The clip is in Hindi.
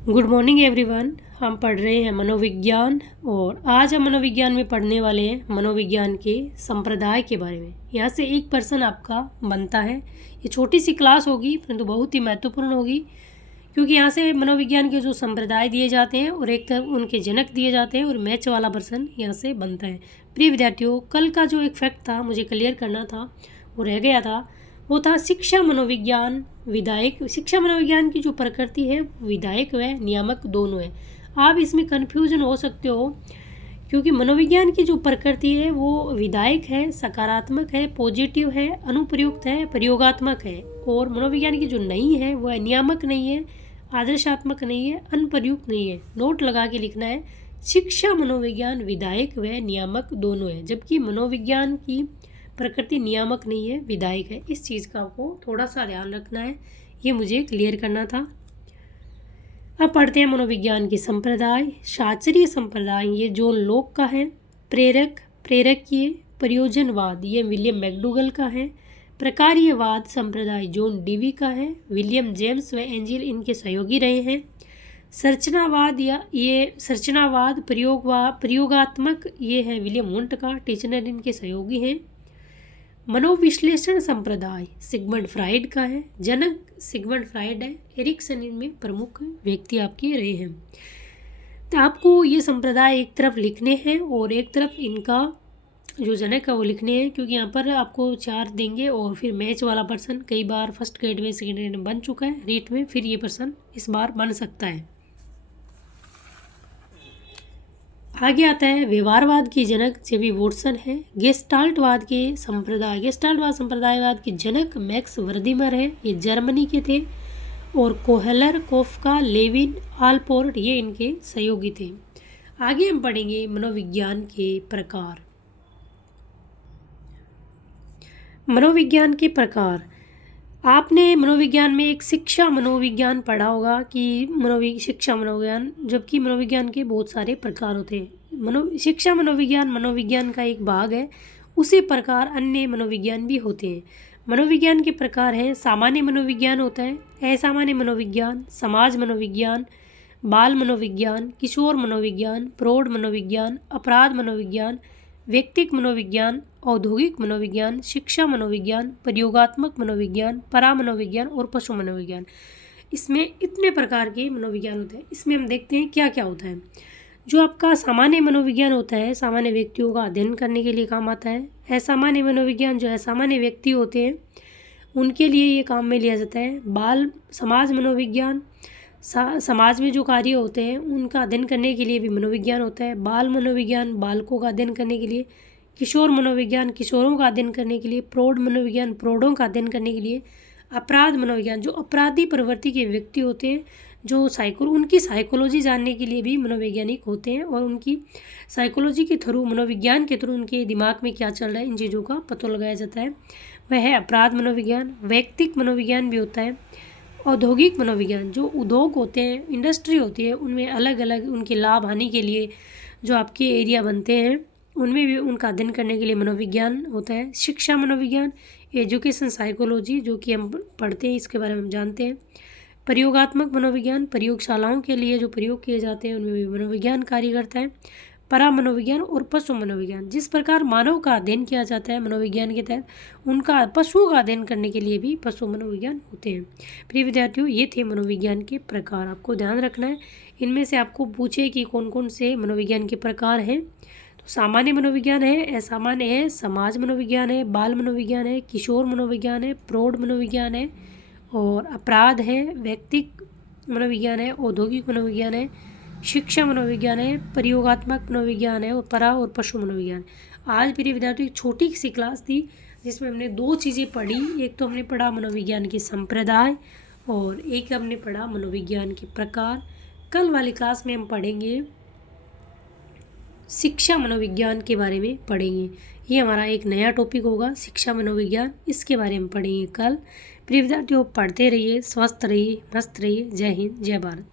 Good morning everyone. हम पढ़ रहे हैं मनोविज्ञान और आज हम मनोविज्ञान में पढ़ने वाले हैं मनोविज्ञान के संप्रदाय के बारे में। यहाँ से एक पर्सन आपका बनता है। ये छोटी सी क्लास होगी परंतु बहुत ही महत्वपूर्ण होगी, क्योंकि यहाँ से मनोविज्ञान के जो संप्रदाय दिए जाते हैं और एक तरफ उनके जनक दिए जाते हैं और मैच वाला पर्सन यहाँ से बनता है। प्रिय विद्यार्थियों, कल का जो एक फैक्ट था मुझे क्लियर करना था, वो रह गया था। वो था शिक्षा मनोविज्ञान विधायक। शिक्षा मनोविज्ञान की जो प्रकृति है विधायक व नियामक दोनों है। आप इसमें कन्फ्यूजन हो सकते हो, क्योंकि मनोविज्ञान की जो प्रकृति है वो विधायक है, सकारात्मक है, पॉजिटिव है, अनुप्रयुक्त है, प्रयोगात्मक है। और मनोविज्ञान की जो नहीं है वह नियामक नहीं है, आदर्शात्मक नहीं है, अनुप्रयुक्त नहीं है। नोट लगा के लिखना है, शिक्षा मनोविज्ञान विधायक व नियामक दोनों है, जबकि मनोविज्ञान की प्रकृति नियामक नहीं है, विधायक है। इस चीज़ का आपको थोड़ा सा ध्यान रखना है, ये मुझे क्लियर करना था। अब पढ़ते हैं मनोविज्ञान के संप्रदाय। शास्त्रीय संप्रदाय ये जॉन लॉक का है। प्रेरक ये प्रयोजनवाद ये विलियम मैकडूगल का है। प्रकार्यवाद संप्रदाय जॉन डीवी का है। विलियम जेम्स व एंजिल इनके सहयोगी रहे हैं। संरचनावाद प्रयोगात्मक ये है विलियम वुंट का। टिचनर इनके सहयोगी हैं। मनोविश्लेषण संप्रदाय सिगमंड फ्राइड का है। जनक सिगमंड फ्राइड है। एरिक्सन इनमें प्रमुख व्यक्ति आपके रहे हैं। तो आपको ये संप्रदाय एक तरफ लिखने हैं और एक तरफ इनका जो जनक है वो लिखने हैं, क्योंकि यहाँ पर आपको 4 देंगे और फिर मैच वाला पर्सन कई बार फर्स्ट ग्रेड में सेकेंड ग्रेड में बन चुका है रीट में, फिर ये पर्सन इस बार बन सकता है। आगे आता है व्यवहारवाद की जनक जेबी वॉटसन है। गेस्टाल्टवाद संप्रदायवाद के जनक मैक्स वर्दिमर है, ये जर्मनी के थे। और कोहेलर, कोफ्का, लेविन, आलपोर्ट ये इनके सहयोगी थे। आगे हम पढ़ेंगे मनोविज्ञान के प्रकार। मनोविज्ञान के प्रकार, आपने मनोविज्ञान में एक शिक्षा मनोविज्ञान पढ़ा होगा कि शिक्षा मनोविज्ञान, जबकि मनोविज्ञान के बहुत सारे प्रकार होते हैं। शिक्षा मनोविज्ञान का एक भाग है। उसी प्रकार अन्य मनोविज्ञान भी होते हैं। मनोविज्ञान के प्रकार हैं, सामान्य मनोविज्ञान होता है, असामान्य मनोविज्ञान, समाज मनोविज्ञान, बाल मनोविज्ञान, किशोर मनोविज्ञान, प्रौढ़ मनोविज्ञान, अपराध मनोविज्ञान, व्यक्तिक मनोविज्ञान, औद्योगिक मनोविज्ञान, शिक्षा मनोविज्ञान, प्रयोगात्मक मनोविज्ञान, परा मनोविज्ञान और पशु मनोविज्ञान। इसमें इतने प्रकार के मनोविज्ञान होते हैं। इसमें हम देखते हैं क्या क्या होता है। जो आपका सामान्य मनोविज्ञान होता है, सामान्य व्यक्तियों का अध्ययन करने के लिए काम आता है। असामान्य मनोविज्ञान जो असामान्य व्यक्ति होते हैं उनके लिए ये काम में लिया जाता है। समाज मनोविज्ञान, समाज में जो कार्य होते हैं उनका अध्ययन करने के लिए भी मनोविज्ञान होता है। बाल मनोविज्ञान, बालकों का अध्ययन करने के लिए। किशोर मनोविज्ञान, किशोरों का अध्ययन करने के लिए। प्रौढ़ मनोविज्ञान, प्रौढ़ों का अध्ययन करने के लिए। अपराध मनोविज्ञान, जो अपराधी प्रवृत्ति के व्यक्ति होते हैं, जो उनकी साइकोलॉजी जानने के लिए भी मनोवैज्ञानिक होते हैं और उनकी साइकोलॉजी के थ्रू, मनोविज्ञान के थ्रू उनके दिमाग में क्या चल रहा है इन चीज़ों का पता लगाया जाता है। वह है अपराध मनोविज्ञान। व्यक्तिक मनोविज्ञान भी होता है। औद्योगिक मनोविज्ञान, जो उद्योग होते हैं, इंडस्ट्री होती है, उनमें अलग अलग उनके लाभ हानि के लिए जो आपके एरिया बनते हैं उनमें भी उनका अध्ययन करने के लिए मनोविज्ञान होता है। शिक्षा मनोविज्ञान, एजुकेशन साइकोलॉजी जो कि हम पढ़ते हैं, इसके बारे में हम जानते हैं। प्रयोगात्मक मनोविज्ञान, प्रयोगशालाओं के लिए जो प्रयोग किए जाते हैं उनमें भी मनोविज्ञान कार्य करता है। परा मनोविज्ञान और पशु मनोविज्ञान, जिस प्रकार मानव का अध्ययन किया जाता है मनोविज्ञान के तहत, उनका पशुओं का अध्ययन करने के लिए भी पशु मनोविज्ञान होते हैं। प्रिय विद्यार्थियों, ये थे मनोविज्ञान के प्रकार। आपको ध्यान रखना है, इनमें से आपको पूछे कि कौन कौन से मनोविज्ञान के प्रकार हैं। तो सामान्य मनोविज्ञान है, असामान्य है, समाज मनोविज्ञान है, बाल मनोविज्ञान है, किशोर मनोविज्ञान है, प्रौढ़ मनोविज्ञान है, और अपराध है, व्यक्तिक मनोविज्ञान है, औद्योगिक मनोविज्ञान है, शिक्षा मनोविज्ञान है, प्रयोगात्मक मनोविज्ञान है, और परा और पशु मनोविज्ञान। आज प्रिय विद्यार्थियों एक छोटी सी क्लास थी जिसमें हमने 2 चीज़ें पढ़ी। एक तो हमने पढ़ा मनोविज्ञान के संप्रदाय और एक हमने पढ़ा मनोविज्ञान के प्रकार। कल वाली क्लास में हम पढ़ेंगे शिक्षा मनोविज्ञान के बारे में पढ़ेंगे। ये हमारा एक नया टॉपिक होगा, शिक्षा मनोविज्ञान, इसके बारे में पढ़ेंगे कल। प्रिय विद्यार्थियों, पढ़ते रहिए, स्वस्थ रहिए, मस्त रहिए। जय हिंद, जय भारत।